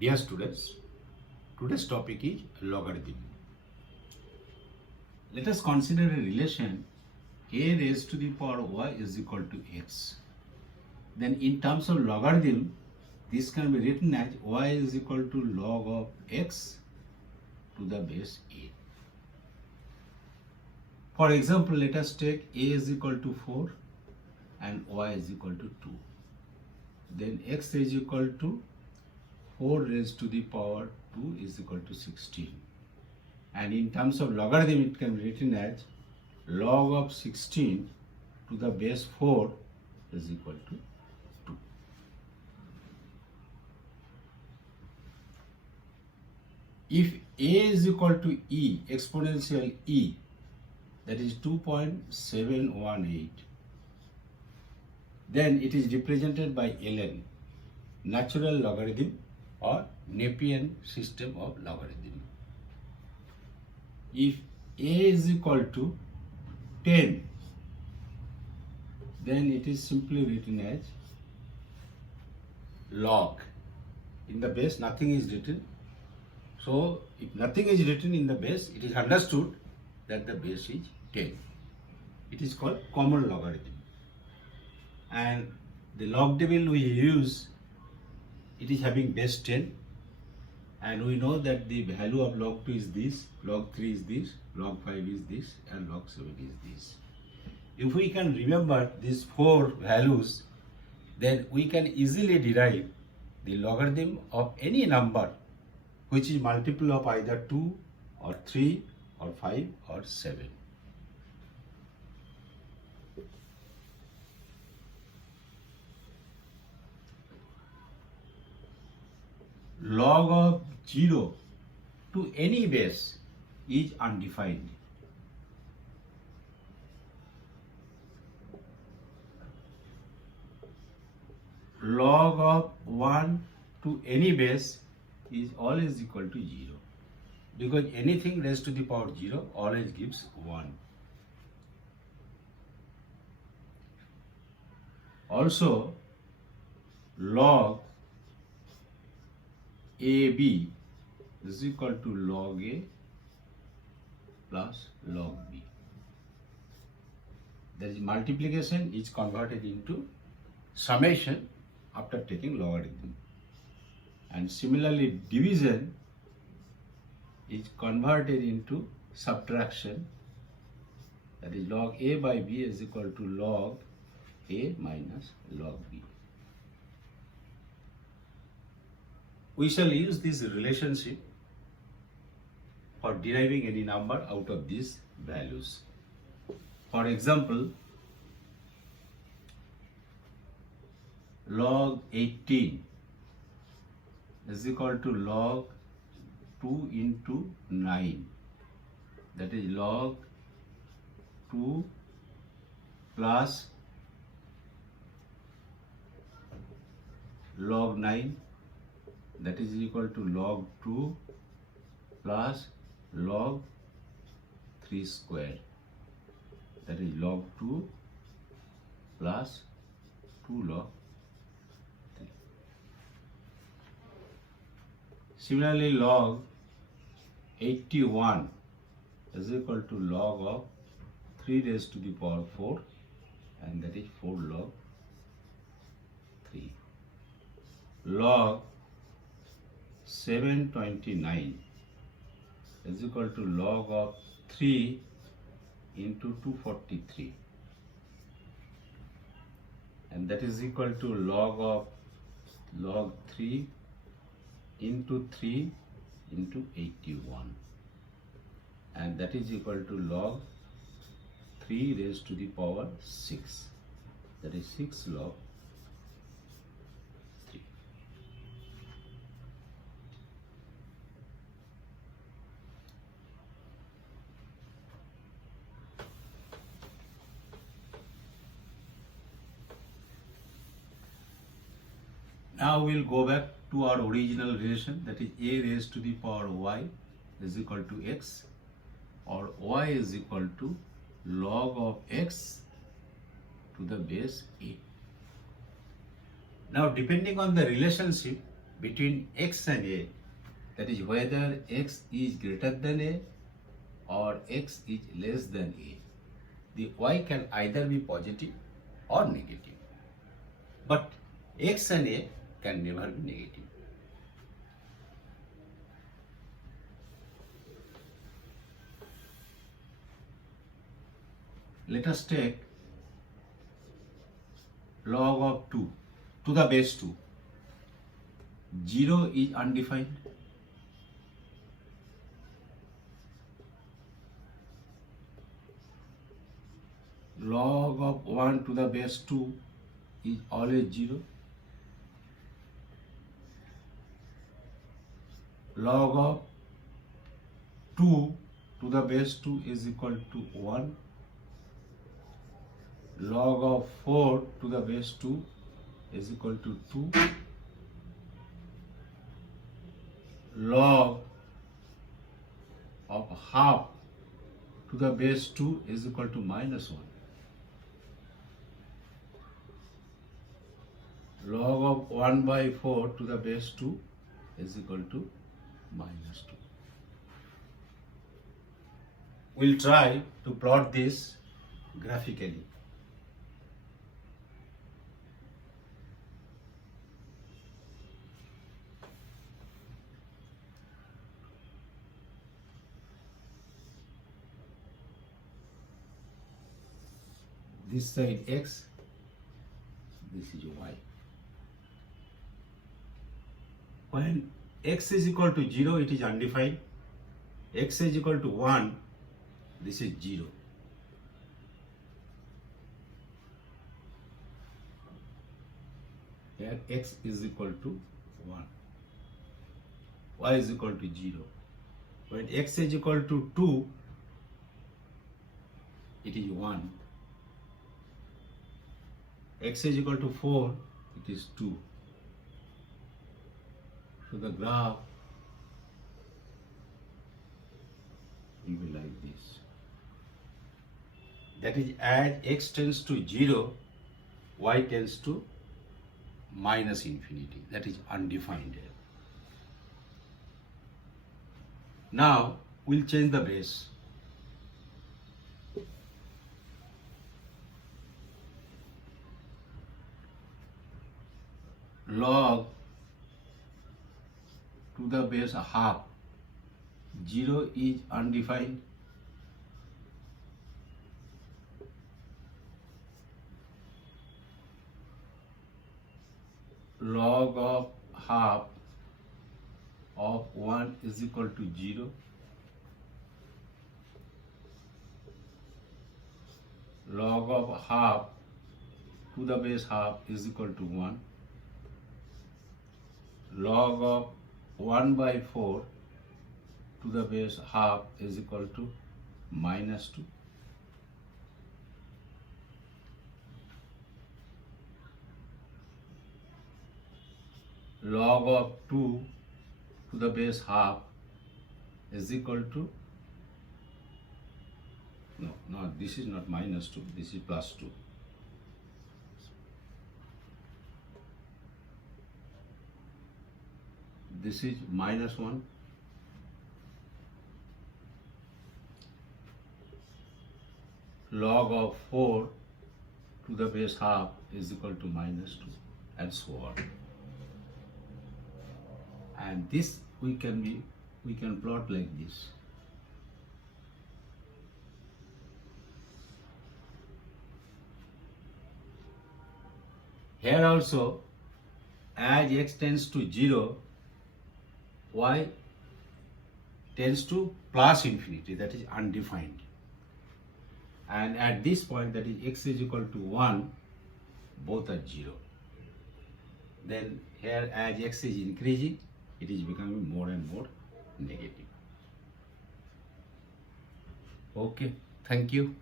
Dear students, today's topic is logarithm. Let us consider a relation a raised to the power y is equal to x. Then in terms of logarithm, this can be written as y is equal to log of x to the base a. For example, let us take a is equal to 4 and y is equal to 2. Then x is equal to 4 raised to the power 2 is equal to 16. And in terms of logarithm, it can be written as log of 16 to the base 4 is equal to 2. If a is equal to e exponential e, that is 2.718, then it is represented by ln, natural logarithm or Napier system of logarithm. If a is equal to 10, then it is simply written as log. In the base, nothing is written. So, if nothing is written in the base, it is understood that the base is 10. It is called common logarithm. And the log table we use, it is having base 10. And we know that the value of log 2 is this, log 3 is this, log 5 is this, and log 7 is this. If we can remember these 4 values, then we can easily derive the logarithm of any number which is multiple of either 2 or 3 or 5 or 7. Log of 0 to any base is undefined. Log of 1 to any base is always equal to 0, because anything raised to the power 0 always gives 1. Also, log AB is equal to log A plus log B. That is, multiplication is converted into summation after taking logarithm. And similarly, division is converted into subtraction. That is, log A by B is equal to log A minus log B. We shall use this relationship for deriving any number out of these values. For example, log 18 is equal to log 2 into 9. That is log 2 plus log 9. That is equal to log 2 plus log 3 square. That is log 2 plus 2 log 3. Similarly, log 81 is equal to log of 3 raised to the power 4, and that is 4 log 3. Log 729 is equal to log of 3 into 243, and that is equal to log of log 3 into 3 into 81, and that is equal to log 3 raised to the power 6, that is 6 log 3. Now we'll go back to our original relation, that is a raised to the power y is equal to x, or y is equal to log of x to the base a. Now, depending on the relationship, between x and a, that is whether x is greater than a or x is less than a, the y can either be positive or negative. But x and a can never be negative. Let us take log of 2 to the base 2. 0 is undefined. Log of 1 to the base 2 is always 0. Log of 2 to the base 2 is equal to 1. Log of 4 to the base 2 is equal to 2. Log of half to the base 2 is equal to minus 1. Log of 1 by 4 to the base 2 is equal to minus 2. We'll try to plot this graphically. This side x, this is y. When x is equal to 0, it is undefined. X is equal to 1, this is 0. Here x is equal to 1. Y is equal to 0. When x is equal to 2, it is 1. X is equal to 4, it is 2. So the graph will be like this. That is, as x tends to 0, y tends to minus infinity. That is undefined. Now we'll change the base. Log to the base half. 0 is undefined. Log of half of 1 is equal to 0. Log of half to the base half is equal to 1. Log of 1 by 4 to the base half is equal to minus 2. Log of 2 to the base half is equal to, no, this is not minus 2, this is plus 2. This is minus 1. Log of 4 to the base half is equal to minus 2, and so on. And this we can plot like this. Here also, as x tends to 0, y tends to plus infinity, that is undefined. And at this point, that is x is equal to 1, both are 0. Then here, as x is increasing, it is becoming more and more negative. Okay, thank you.